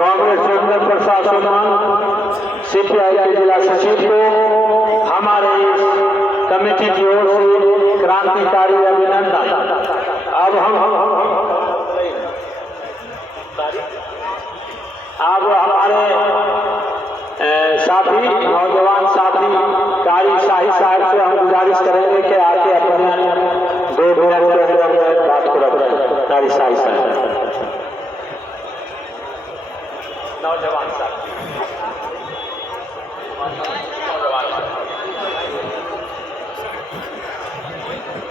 कांग्रेस मंडल प्रशासन सीपीआई के जिला सचिव को हमारे इस कमेटी की ओर से क्रांतिकारी अभिनंदन। अब हमारे साथी नौजवान साथी कारी शाही साहब से हम गुजारिश करेंगे कि आके अपने 2 मिनट के अंदर बात को रखें। कारी शाही साहब नौजवान साथी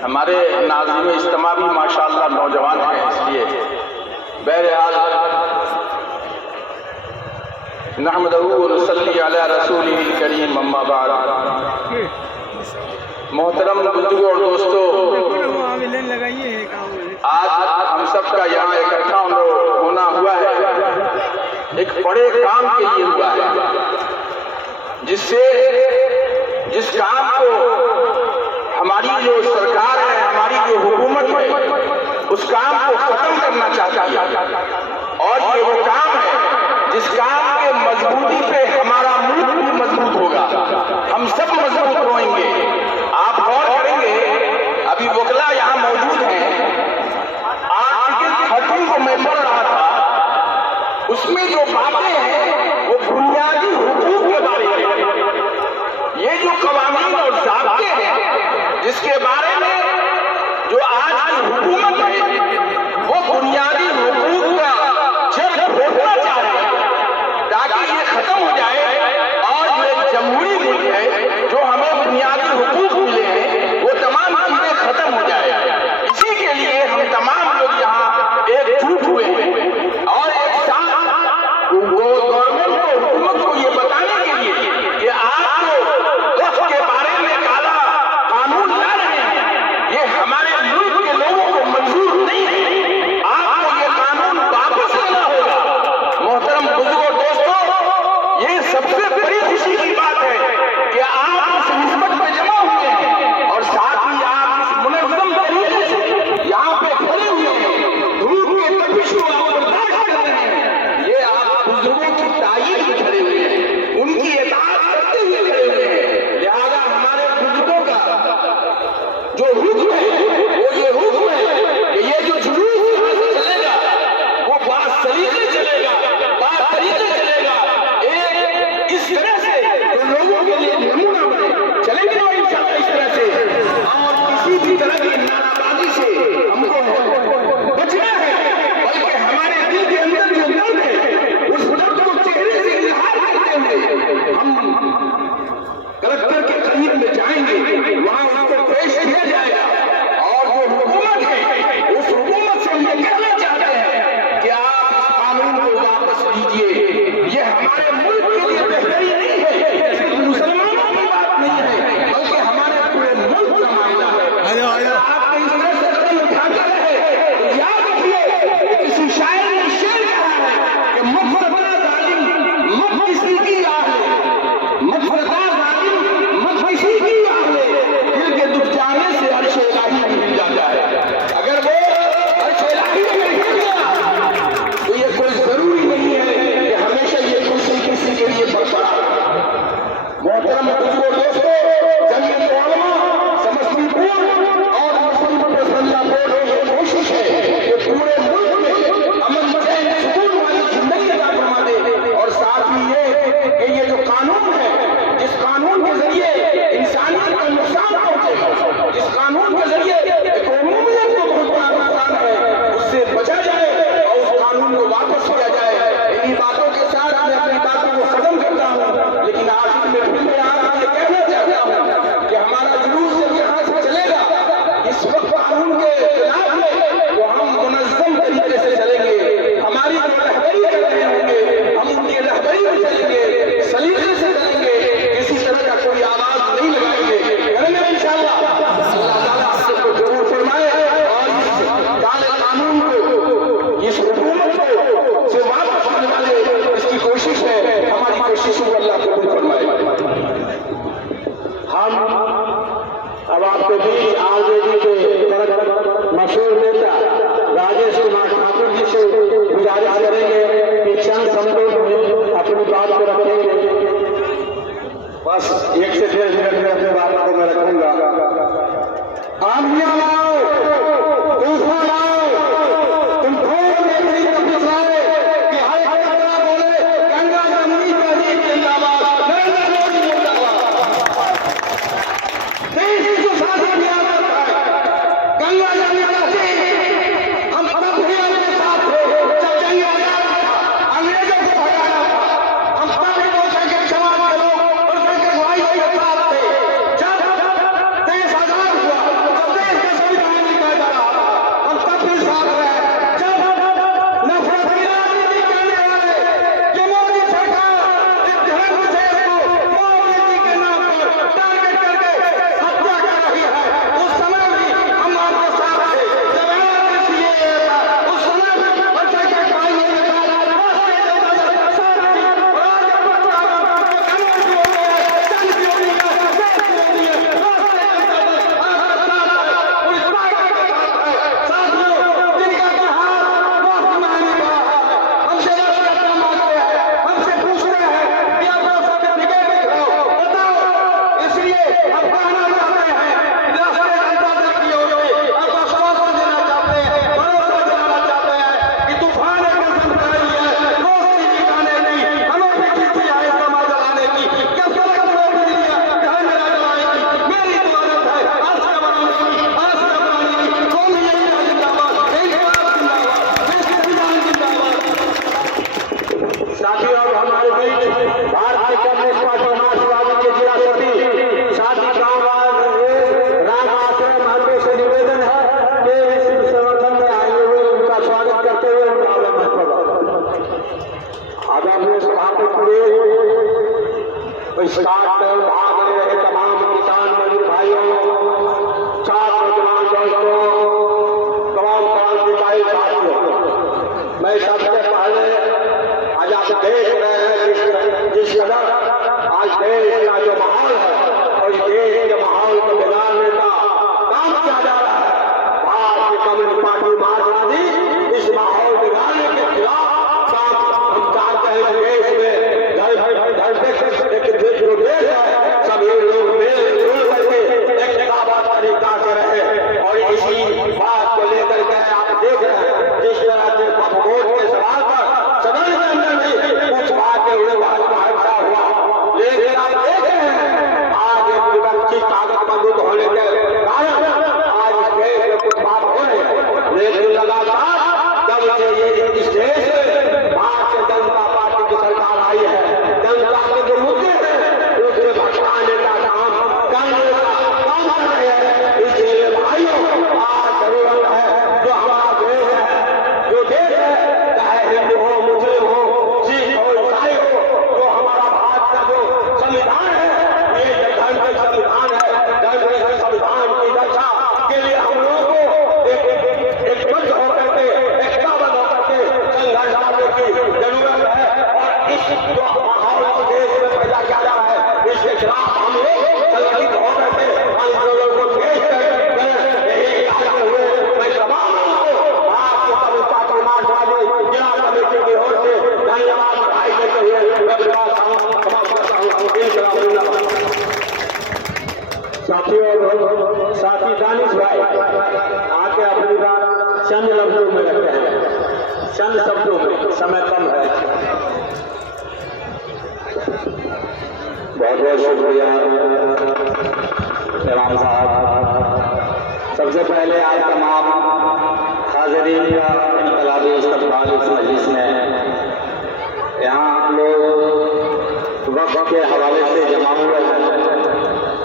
हमारे नाज़िम इज्तिमा भी माशाअल्लाह नौजवान हैं, इसलिए बहरहाल नहमदहू व नसल्ली अला रसूलिहिल करीम अम्मा बाद। मोहतरम बुजुर्गों और दोस्तों, आज हम सब का यहाँ इकट्ठा होना हुआ है एक बड़े काम के लिए हुआ है, जिस काम को हमारी जो सरकार है, हमारी जो हुकूमत है, उस काम को खत्म करना चाहती है। और ये वो काम है जिस काम के मजबूती पे हमारा मुल्क भी मजबूत होगा, हम सब मजबूत होंगे। आप गौर करेंगे, अभी वकला यहाँ मौजूद हैं, आर्टिकल 13 को मैं पढ़ रहा था, उसमें जो बातें हैं वो बुनियादी हुकूक के बारे में, ये जो कवानीन और ज़ाब्ते हैं जिसके बारे में जो आज की हुकूमत है वो बुनियादी हुकूक का जड़ खोदना चाह रहे हैं ताकि ये खत्म हो जाए और जो एक जमहूरी मुल्क है, जो हमें बुनियादी हुकूक मिले हैं, वो तमाम चीजें खत्म हो जाए। इसी के लिए हम तमाम लोग यहाँ एकजुट हुए हैं और एक साथ गवर्नमेंट को, हुकूमत को ये बताने के लिए कि आप जो वक्फ के बारे में काला कानून ला रहे हैं, ये हमारे मुल्क के लोगों को मंजूर नहीं है, आपको ये कानून वापस लेना होगा। मोहतरम बुजुर्गों दोस्तों, ये सबसे बड़ी खुशी की बात है कि आप इस हिस्मत में जमा हुए हैं और साथ ही आप इस मुनज़्ज़म तरीके से यहाँ पे खड़े हुए हैं, धूप के तपिश को आप बर्दाश्त कर रहे हैं। ये आप बुजुर्गों की तायीद में खड़े हुए हैं, उनकी इताअत करते हुए खड़े हुए हैं। लिहाजा हमारे बुजुर्गों का जो हुक्म है वो ये हुक्म है कि ये जो जुलूस चलेगा वो बासलीके चलेगा, बातरीके चलेगा, एक इस तरह से जो लोगों के लिए नमूना बने चलेंगे और इंशाअल्लाह इस तरह से, और किसी भी तरह की नाराबाजी से हमको बचना है, बल्कि हमारे दिल के अंदर जो दर्द है उस दर्द को चेहरे से इजहार करते हुए हम कलेक्टर के करीब में जाएंगे, वहां उसको पेश किया जाएगा और जो हुकूमत है उस हुकूमत से हम ये कहना चाहते हैं कि आप इस कानून को वापस लीजिए। ये हमारे मुल्क के लिए बेहतरी नहीं है, सिर्फ मुसलमानों की बात नहीं है, बल्कि हमारे पूरे मुल्क का मामला है। आप इस तरह से कदम उठाते रहे तो याद रखिए, किसी शायर ने शेर कहा है कि मुफ़रदा जालिम मत किसी की आहे, मुफ़रदा जालिम मत किसी की आहे, दिल के दुख जाने से अर्श इलाही भी मिल जाता है। अगर वो अर्श इलाही में मिल गया तो ये कोई जरूरी नहीं है कि हमेशा ये कुर्सी किसी के लिए बरकरार रहे। मोहतरम बुजुर्गों दोस्तों, जमीयत उलमा समस्तीपुर और मुस्लिम पर्सनल बोर्ड की ये कोशिश है कि पूरे मुल्क में अमन चैन सुकून वाली जिंदगी अता फरमा दे, और साथ ही ये कि ये जो कानून है, जिस कानून के जरिए इंसानियत को नुकसान पहुंचेगा, जिस कानून के जरिए एक उम्मीद को बहुत बड़ा नुकसान है, उससे बचा जाए और उस कानून को वापस किया जाए। इन्हीं बातों के साथ मैं अपनी बातों को खत्म करता हूँ, लेकिन आखिर में फिर मैं आपसे कहना चाहता हूँ कि हमारा जुलूस जब यहाँ से चलेगा, इस वक्त कानून के खिलाफ में वो हम मुनज़्ज़म तरीके से चलेंगे, हमारी जो रहबरी कर रहे होंगे हम उनकी रहबरी में चलेंगे, सलीके से चलेंगे, किसी तरह का कोई आवाज नहीं लगाएंगे, करेंगे इंशाअल्लाह। अल्लाह ताला आपको जरूर फरमाए और इस काले कानून को, इस हुकूमत को से वापस करने वाले इसकी कोशिश है, हमारी कोशिशों को अल्लाह कबूल फरमाए। हम अब आपके बीच आरजेडी के मशहूर नेता राजेश कुमार ठाकुर जी से गुजारिश करेंगे कि चंद शब्दों बात को रखेंगे, बस 1 से 1.5 मिनट में अपनी बात को मैं रखूंगा। आंधियां लाओ, तूफान लाओ, तुम खोल में नहीं तपिश आए कि हर कतरा बोले गंगा जमुनी तहरीक जिंदाबाद, नरेंद्र मोदी जिंदाबाद। देश की जो शासन याद है, गंगा जमुनी तहरीक, हम तब भी आपके साथ थे जब जंग आजाद था, अंग्रेजों को भगाना था। हम तब भी बहुसंख्यक समाज के लोग और संख्यक भाई के साथ थे जब देश आजाद हुआ, जब देश का संविधान निकाला रहा, हम तब भी साथ रहे। जब नफरत की राजनीति करने वाले जो मोदी सरकार इस धर्म विशेष को मोदी जी के नाम पर टारगेट करके हत्या कर रही है, उस समय भी हम आपके साथ थे। जब NRC था, उस समय भी बहुसंख्यक भाइयों के साथ राष्ट्रीय जनता दल साथ थी। और आज ये प्रस्ताव जो कानून विरोधी है, जन विरोधी है, देश विरोधी है, राष्ट्रीय जनता दल आपके साथ है, पूरी ताकत के साथ है। साथियों, जिनका कि हाथ माफी मांगने वाला है, हमसे राष्ट्रपिता मांगते हैं, हमसे पूछ रहे हैं कि आप लोग सर्टिफिकेट दिखाओ, बताओ। इसलिए हम कहना चाहते हैं, राष्ट्रीय जनता दल की ओर से आप आश्वासन देना चाहते हैं, भरोसा दिलाना चाहते हैं कि तूफान एक कसम कर रही है रोशनी दिखाने की, हमें भी किसी आए समा जलाने की, कसम कर रही है घर मेरा जलाने की। मेरी तो आदत है आस्था बनाने की, आस्था बनाने की। कौमी एकता जिंदाबाद, इंकलाब जिंदाबाद, देश के संविधान जिंदाबाद। साथियों, अब हमारे बीच भारतीय कम्युनिस्ट पार्टी मार्क्सवादी के जिला समिति साथी राम आश्रय महतो से निवेदन है कि इस समर्थन में आए हुए उनका स्वागत करते हुए उनका आगमन करो। आदरणीय सभापति पूरे इस काट में भाग ले रहे तमाम किसान मजदूर भाइयों, छात्र जवान दोस्तों, तमाम क्रांतिकारी साथियों, मैं सबसे पहले आज आप देख रहे हैं जिस कदर आज देश का जो माहौल है और इस देश के माहौल को बिगाड़ने का काम किया जा रहा है। भारतीय कम्युनिस्ट पार्टी मार्क्सवादी इस माहौल बिगाड़ने के खिलाफ काम हम चाहते हैं। देश में जो देश है सभी लोग मिलजुल करके एक एकाबद्ध तरीका से रहे। और इसी बात को लेकर के आप देख रहे हैं जिस तरह से वोट के सवाल पर सदन के अंदर भी कुछ बातें हुए, हिंसा हुआ, लेकिन आप देख रहे हैं आज एक विपक्षी ताकत मजबूत होने के कारण आज इस देश में कुछ बात हो रही है। लेकिन लगातार जब से ये इस देश में भारतीय जनता पार्टी की सरकार आई है, जनता के जो मुद्दे हैं उसे भटकाने का काम करने का काम कर रहे हैं। इसलिए भाइयों, आज जरूरत है जो हमारा देश है, जो देश है, चाहे हिंदू हो, मुस्लिम हो, सिख हो, ईसाई हो, जो हमारा भारत का जो संविधान है, ये धर्म का संविधान है। धर्म के संविधान की रक्षा के लिए हम लोगों को एकजुट होकर के, एकताबद्ध होकर के संघर्ष करने की जरूरत है। और इस जो माहौल को देश में पैदा किया जा रहा है, इसके खिलाफ हम लोग संगठित होकर के आंदोलन को तेज करें। यही कारण हुए मैं तमाम लोगों को भारतीय कम्युनिस्ट पार्टी मार्क्सवादी जिला समिति की ओर से धन्यवाद बधाई देते हुए मैं अपनी बात समाप्त करता हूँ। साथियों, साथी दानिश भाई आके अपनी बात चंद लफ्जों में रखते हैं, चंद शब्दों में, समय कम है। बहुत बहुत शुक्रिया राम साहब। सबसे पहले आज तमाम हाज़रीन का इनकलाबी इस्तक़बाल इस मजलिस में। यहाँ हम लोग वक्त के हवाले से जमा हुए हैं।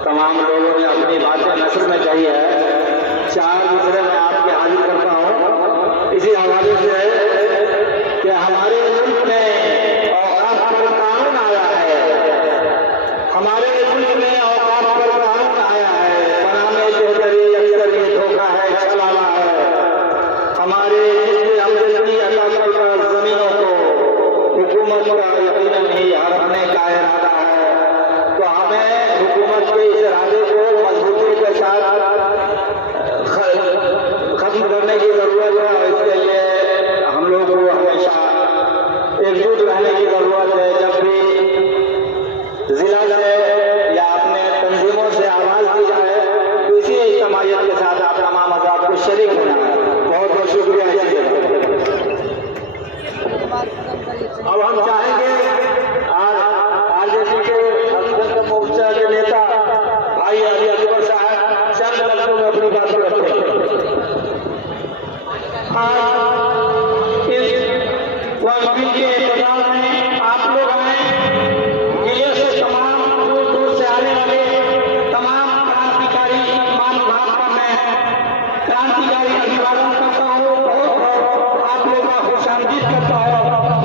तमाम लोगों ने अपनी बातें नस्र में कही है, 4 दूसरे में आपके हाजिर करता हूँ। इसी हवाले से है कि हमारे मुल्क में औकाफ पर कानून आया है, हमारे मुल्क में औकाफ पर कानून आया है। बनाने के जरिए अक्सर ये धोखा है, छलावा है। हमारे आमदनी अल्लाह जमीनों को हुकूमत का यकीनन ही हड़पने का इरादा है, तो हमें हुकूमत के इस इरादे को मजबूती के साथ खत्म करने की जरूरत है। और इसके लिए हम लोग को हमेशा एकजुट रहने की जरूरत है। जब भी अब हम चाहेंगे आरजेडी के अध्यक्ष मोर्चा के नेता भाई अली अकबर साहब चंद लफ्जों में अपनी बात रखते हैं। इस वाकई के इंतजार में आप लोग आए, जिले से तमाम दूर दूर से आने वाले तमाम क्रांतिकारी महानुभाव का मैं क्रांतिकारी अभिवादन करता हूँ और आप लोग का खुशामदीद करता हूँ।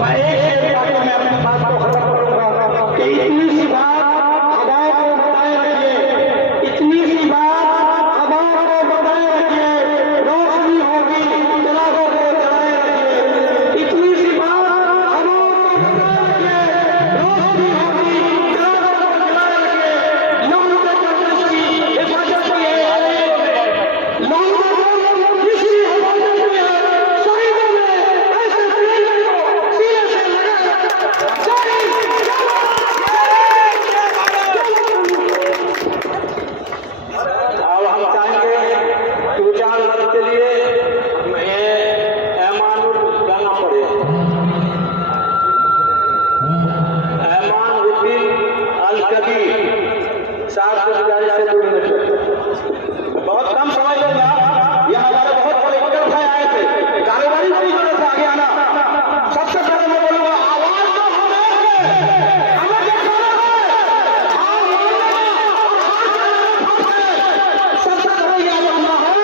मैं एक बात में अपनी बात को खत्म करूंगा कि इतनी सी बात हवाओं को बताए रखिए, इतनी सी बात हवाओं को बताए रखिए, रोशनी होगी चरागों को जलाए रखिए, इतनी सी बात हवाओं को बताए रखिए, रोशनी होगी चरागों को जलाए रखिए। लोगों को किसी हिफाजत की है, लोगों को किसी हिफाजत की है, शहीदों ने ऐसे शहीदों को सीने से लगाया। अब हम चाहेंगे कि विचार वर्ग के लिए ऐमानुल गाना पड़े, ऐमानुद्दीन अल कबीर साहब से गुजारिश है 2 मिनट। बहुत कम समय लेगा, ये हमारे बहुत पॉलिटिकल भाई आए थे, कारोबारी नहीं होने से आगे आना। सबसे पहले मैं बोलूंगा आवाज तो हमें देखा सबसे पहले याद रखना है,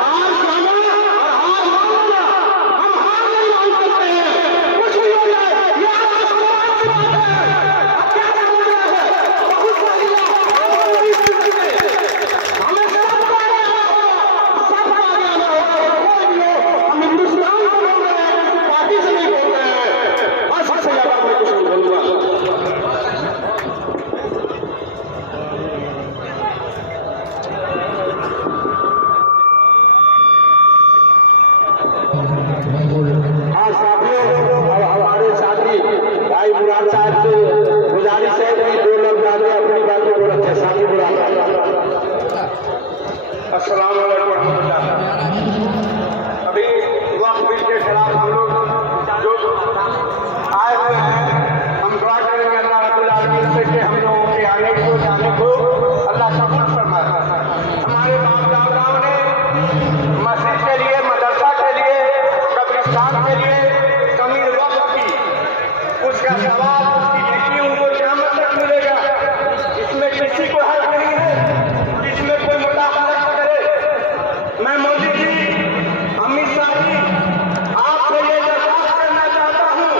हार जाना और हार मानना, हम हार नहीं मान सकते हैं, कुछ भी हो जाए ये हमारा सम्मान की बात है। अब क्या बोल रहा है बहुत बढ़िया, हमें सब आगे आना होगा, कोई भी हो, हम हिंदुस्तान को बोल रहे हैं, किसी पार्टी से नहीं बोल रहे हैं। बस सबसे ज्यादा मैं कुछ नहीं बोलूंगा। हाँ साथियों, अब हमारे साथी भाई बुरान साहब से गुजारिश है कि 2 लोग जाके अपनी बातों को रखें। साथी बुरान, अस्सलाम वालेकुम रहमतुल्लाह। अभी वक्त बिल के खिलाफ हम लोग जो आए हुए हैं, हम दुआ करेंगे अल्लाह रब्बुल आलमीन से कि हम लोगों के आने को जाने को अल्लाह कबूल फरमाए। हमारे बाप दादाओं ने मस्जिद के लिए, मदरसा के लिए, कब्रिस्तान के लिए जमीन वक्फ की, उसका सवाब, उसकी नीति उनको क़यामत तक मिलेगा। इसमें किसी को हक नहीं है, इसमें कोई मुदाखलत न करे। मैं मोदी जी, अमित शाह जी, आपसे ये दरख्वास्त करना चाहता हूँ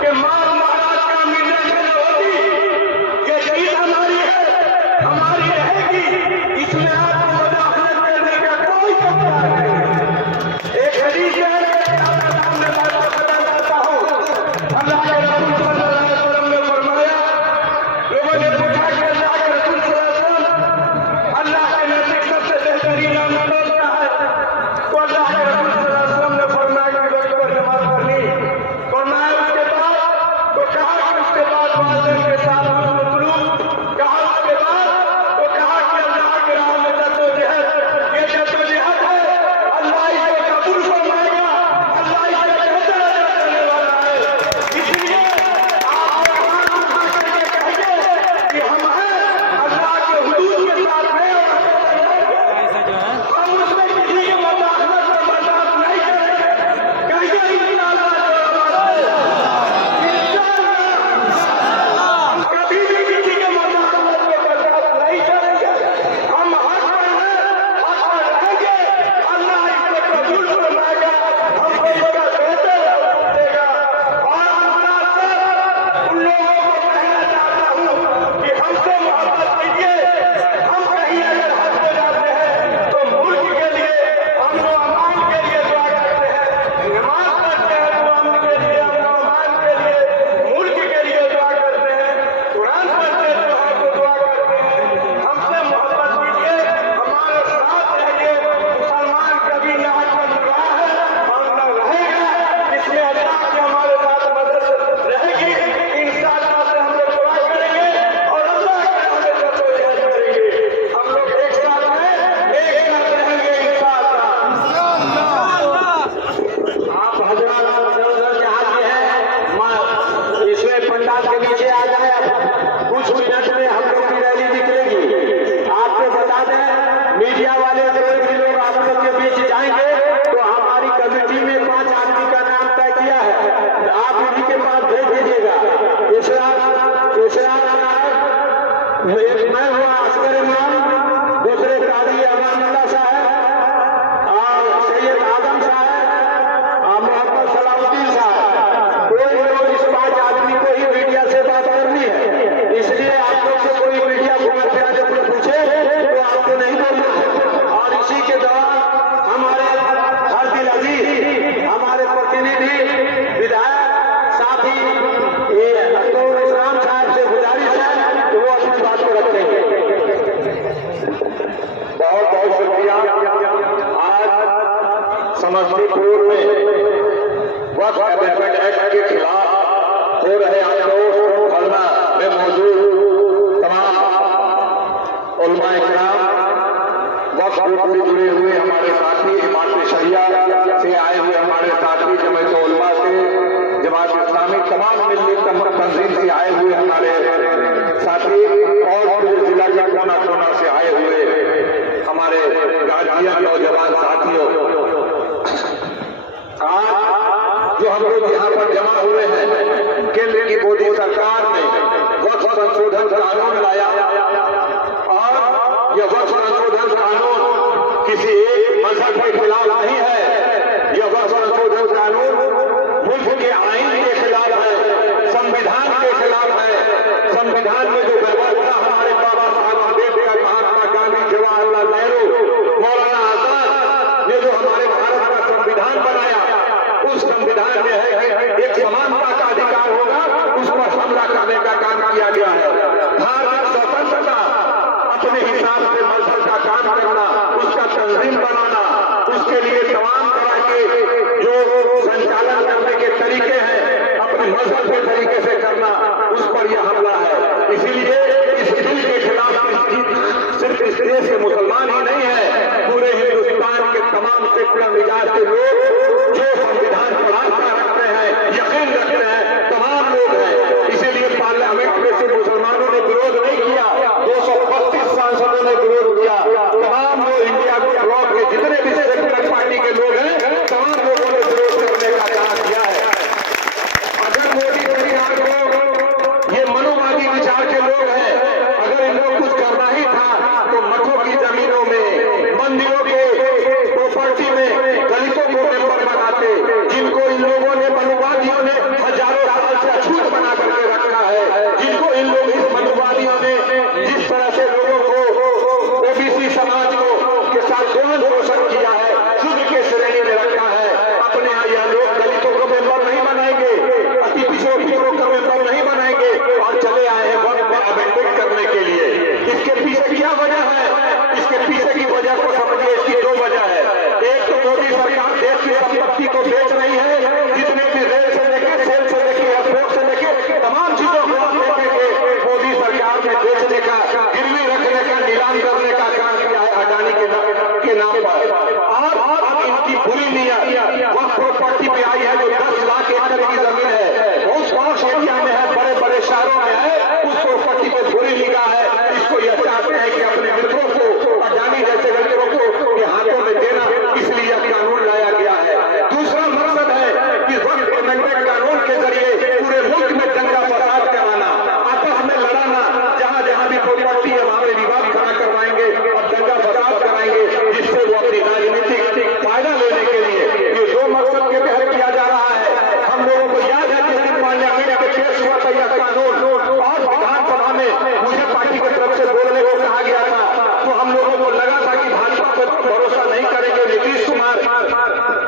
कि माल महाराज का मिलने से होती, ये चीज हमारी है, हमारी रहेगी, इसमें आपको मुदाखलत करने का कोई तरीका नहीं। एक हदीस है, मैं आपके सामने बात को बता सकता हूँ, अल्लाह के रसूल सल्लल्लाहु अलैहि वसल्लम रहे आप लोग हलमा में मौजूद तमाम उलमा इकराम, वक्फ बोर्ड से जुड़े हुए हमारे साथी, इमारत शरिया से आए हुए हमारे साथी, जमात उलमा से, जमात इस्लामी, तमाम मिली तंजीम से आए हुए हमारे साथी और पूरे जिला के कोना कोना से आए हुए हमारे गाजिया नौजवान साथियों, आज जो हम लोग यहाँ पर जमा हुए हैं, केंद्र की मोदी सरकार ने वक्फ संशोधन कानून लाया और यह वक्फ संशोधन कानून किसी एक मजहब के खिलाफ नहीं है। यह वक्फ संशोधन कानून मुल्क के आईन के खिलाफ है, संविधान के खिलाफ है। संविधान में जो व्यवस्था हमारे बाबा साहब अम्बेडकर, महात्मा गांधी, जवाहरलाल नेहरू, मौलाना आजाद ने जो हमारे भारत का संविधान बनाया, उस संविधान में है कि एक समानता का अधिकार होगा, उस पर हमला करने का काम किया गया है। धार्मिक स्वतंत्रता, अपने हिसाब से मजहब का काम करना, उसका तंजीम बनाना, उसके लिए तमाम तरह के जो संचालन करने के तरीके हैं अपने मजहब के तरीके से करना, उस पर यह हमला है। इसीलिए इस बिल के खिलाफ सिर्फ इस देश के मुसलमान ही नहीं है, पूरे हिंदुस्तान के तमाम सेकुलर मिजाज के लोग जो संविधान पर आस्था रखते हैं, यकीन रखते हैं, तमाम लोग हैं। इसीलिए पार्लियामेंट में से मुसलमानों ने विरोध नहीं किया, 232 सांसदों ने विरोध किया। तमाम लोग इंडिया के ब्लॉक के जितने भी सेकुलर पार्टी के लोग हैं, तमाम लोगों ने विरोध करने का काम किया है। अगर मोदी सरकार को ये मनोवादी विचार के लोग हैं, अगर इन लोग कुछ करना ही था तो मठों की जमीनों में, मंदिरों के प्रॉपर्टी में दलितों को मेंबर बनाते, जिनको इन लोगों ने, मनुवादियों ने हजारों साल से अछूत बना करके रखा है, जिनको इन लोग, इस मनुवादियों ने जिस तरह से लोगों को, ओबीसी समाज को के साथ दोनों पोषण किया है, शुद्ध के श्रेणी में रखा है। अपने यहाँ यह लोग दलितों को मेंबर नहीं बनाएंगे, अति पिछड़ों को मेंबर नहीं बनाएंगे और चले आए हैं वक्त में अमेंडमेंट करने के लिए। इसके पीछे क्या वजह है? इसके पीछे की वजह को समझिए। इसकी दो वजह है। एक तो मोदी सरकार देश की संपत्ति को बेच रही है, जितने भी रेल से लेकर, सेल से लेकर, एयरपोर्ट से लेकर तमाम चीजों को आप देखेंगे मोदी सरकार ने बेचने का, गिरवी रखने का, नीलाम करने का काम किया है अडानी के नाम पर। और अब इनकी बुरी नीयत वह प्रॉपर्टी पे आई है जो 10 लाख एकड़ की जमीन है, बहुत पॉश एरिया में है, बड़े बड़े शहरों में है, उस प्रॉपर्टी पे बुरी निगाह है। इसको यह चाहते हैं कि अपने मित्रों को, अडानी जैसे मित्रों को के हाथों में देना, इसलिए यह कानून लाया गया है। दूसरा मकसद है कि वक्फ अमेंडमेंट कानून के जरिए पूरे मुल्क में दंगा फसाद कराना, आपस में लड़ाना, जहां जहां भी प्रॉपर्टी है वहां पे विवाद खड़ा करवाएंगे और दंगा फसाद कराएंगे, जिससे वो अपनी राजनीतिक फायदा लेने के लिए ये दो मकसद के तहत किया जा रहा है। हम लोगों को याद है जिस दिन पार्लियामेंट में पेश हुआ था यह कानून और विधानसभा में मुझे पार्टी की तरफ से बोलने को कहा गया था, तो हम लोगों को लगा था कि भाजपा पर भरोसा नहीं करेंगे, नीतीश कुमार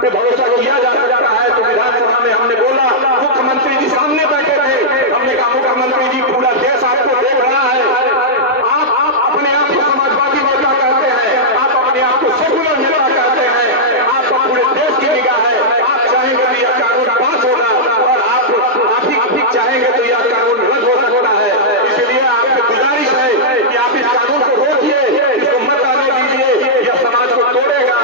पे भरोसा किया जा सकता है। तो विधानसभा में हमने बोला, मुख्यमंत्री जी सामने बैठे थे, हमने कहा मुख्यमंत्री जी पूरा देश आपको देख रहा है, आप अपने आप को समाजवादी नेता कहते हैं, आप अपने आप को सेकुलर नेता कहते हैं, आपका पूरे देश की निगाह है, आप चाहेंगे तो यह कानून पास होगा और आप ही चाहेंगे तो यह कानून रद्द हो सकता है। इसलिए आपसे गुजारिश है कि आप इस कानून को रोकिए, इसको मत आने दीजिए, यह समाज को तोड़ेगा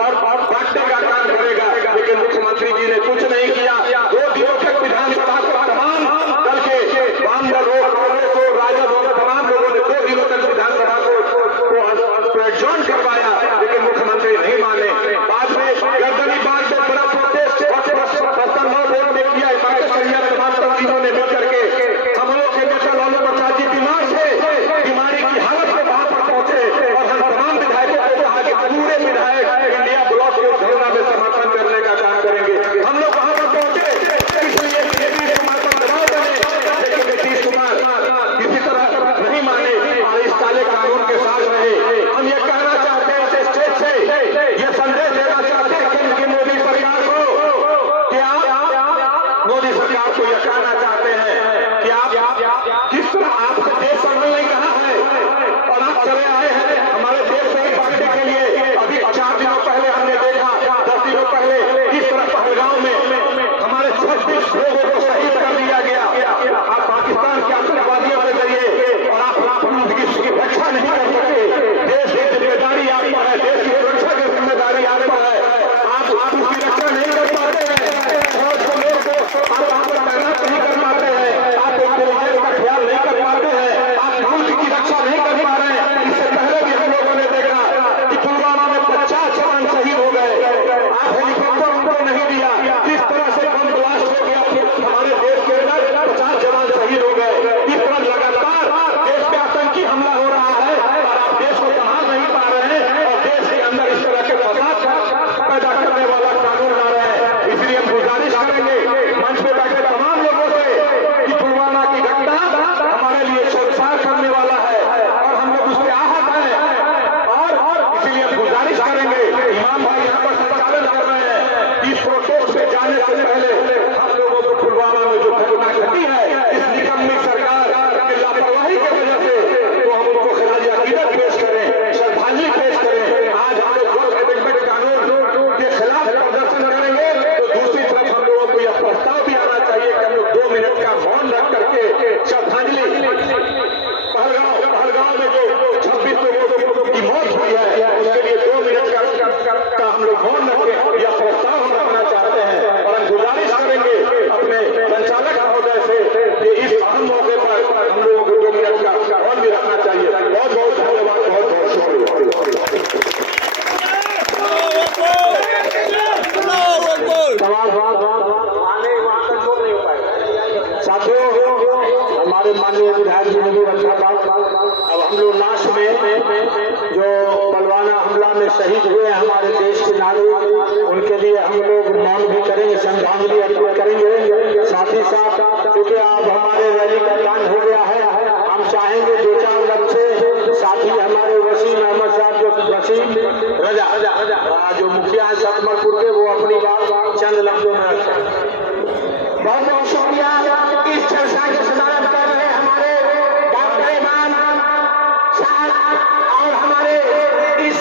और बांटने का काम करेगा। लेकिन मुख्यमंत्री जी ने कुछ नहीं किया। 2 दिनों तक विधानसभा को तमाम दल के, वाम दल हो, कांग्रेस हो, राजद हो, तमाम लोगों ने 2 दिनों तक विधानसभा को एडजॉर्न करवाया, लेकिन मुख्यमंत्री नहीं माने। बाद में गर्दनी बांध से बड़ा प्रोटेस्ट किया, इमारत शरिया तमाम तंजीमों साथियों, हमारे माननीय विधायक जी ने भी रखा था। अब हम लोग लास्ट में जो बलवाना हमला में शहीद हुए हमारे देश के नागरिक, उनके लिए हम लोग मौन भी करेंगे, श्रद्धांजलि अर्पित करेंगे। साथ ही साथ क्योंकि अब हमारे रैली का टाइम हो गया है, हम चाहेंगे 2-4 लफ्ज़ साथी हमारे वसीम अहमद साहब, जो वसीम रजा जो मुखिया है सतमलपुर के, वो अपनी बात चंद लफ्जों में रखें। बहुत बहुत शुक्रिया। इस चर्चा की सदारत कर रहे हमारे डॉक्टर इमाम साहब और हमारे इस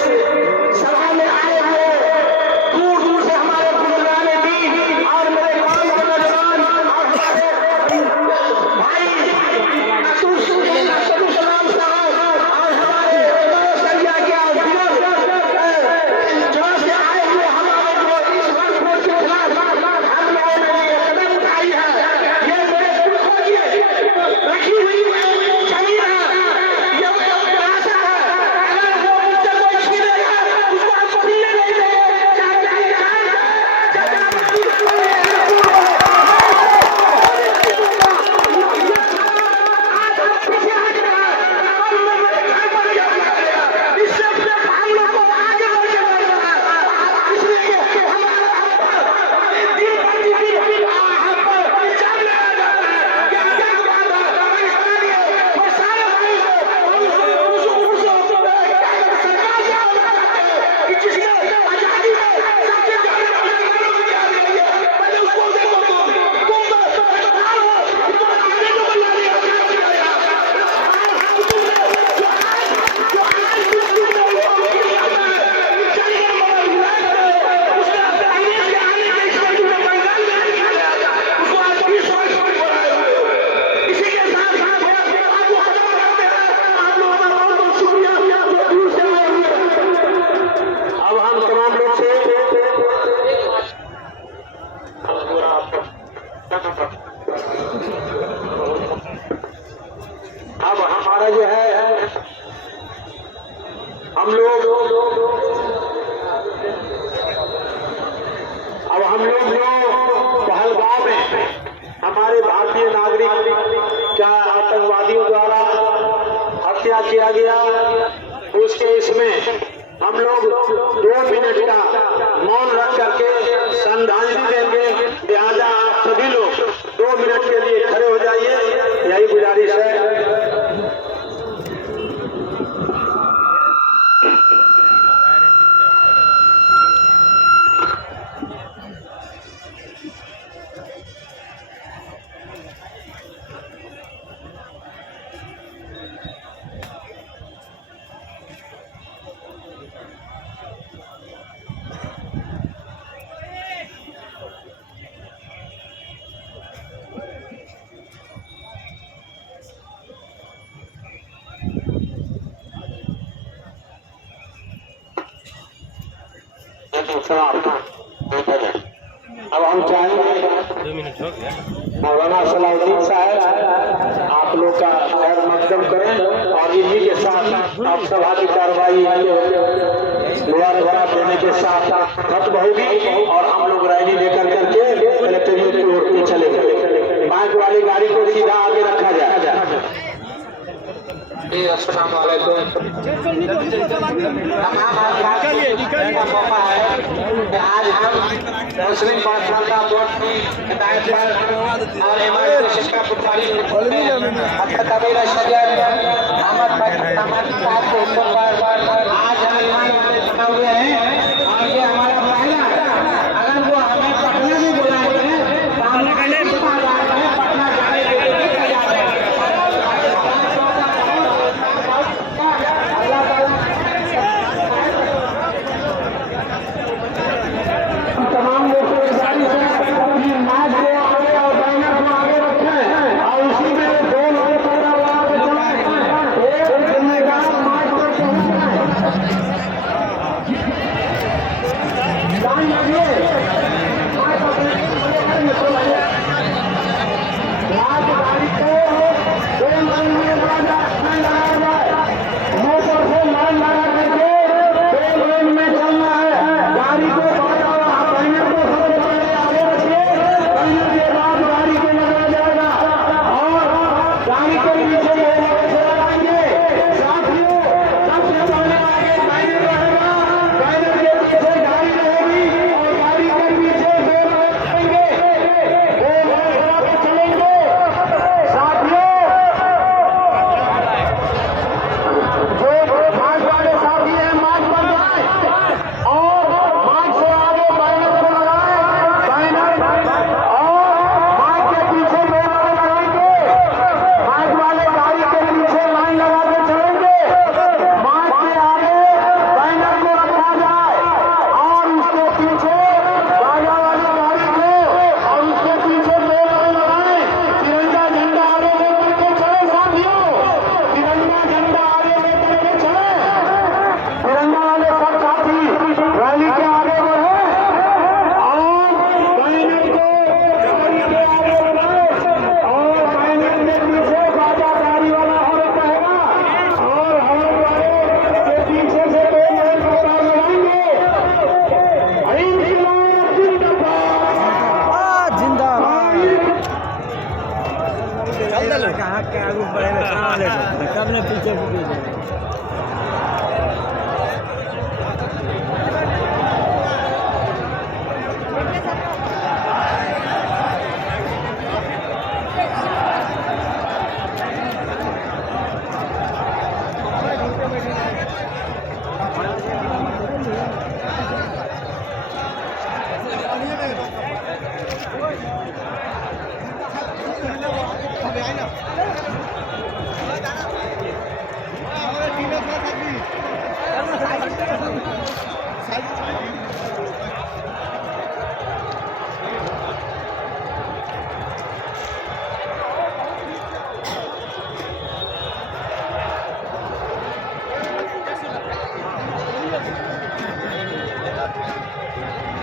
सभा में आए हुए दूर दूर से हमारे बुजुर्गाने दी और मेरे गांव के नौजवान और हमारे भाई अब्दुल सलाम साहब और हमारे सरिया के जो से आए हुए हमारे जो इस वर्ग के खिलाफ हम लोगों ने ये कदम उठाई है, ये मेरे पुरखों की रखी हुई जमीन है, ये विरासत है। अगर वो मुझसे कोई छीनेगा उसको हम छीनने नहीं देंगे, चाहे अब हमारा जो है हम लोग जो पहलगाम में हमारे भारतीय नागरिक का आतंकवादियों द्वारा हत्या किया गया, उसके इसमें हम लोग 2 मिनट का मौन रख करके श्रद्धांजलि देंगे। लिहाजा आप सभी लोग 2 मिनट के लिए खड़े हो जाइए, यही गुजारिश है। अब हम चाहेंगे 2 मिनट हो गया। मौलाना सलाउद्दीन साहब आप लोग का खैर मकदम करें और इन्हीं के साथ आप सभा की कार्रवाई जवाब देने के साथ खत्म होगी और हम लोग रैली लेकर करके कलेक्ट्रेट की ओर चले गए। बाइक वाली गाड़ी को सीधा आगे रखा जाए। अस्सलाम वालेकुम। मौका है आज हम मुस्लिम पाठशाला बोर्ड की हिदायत पर और हमारे शिक्षा पुकारी आज हम हुए हैं और ये हमारा पहला अगर वो हमें पटना में बुलाए हैं तो हम पटना जाने के लिए तैयार है। तमाम लोग को गुजारिश है कि मास्क को आगे और बैनर को आगे रखें और उसी में 2 लोगों को चलाएं। पीछे बाजादारी वाला हमें कहेगा और हम वाले के पीछे से दो नारा लगाएंगे। इंकलाब जिंदाबाद। जिंदाबाद। कहाँ के आगू बढ़े कब ने पीछे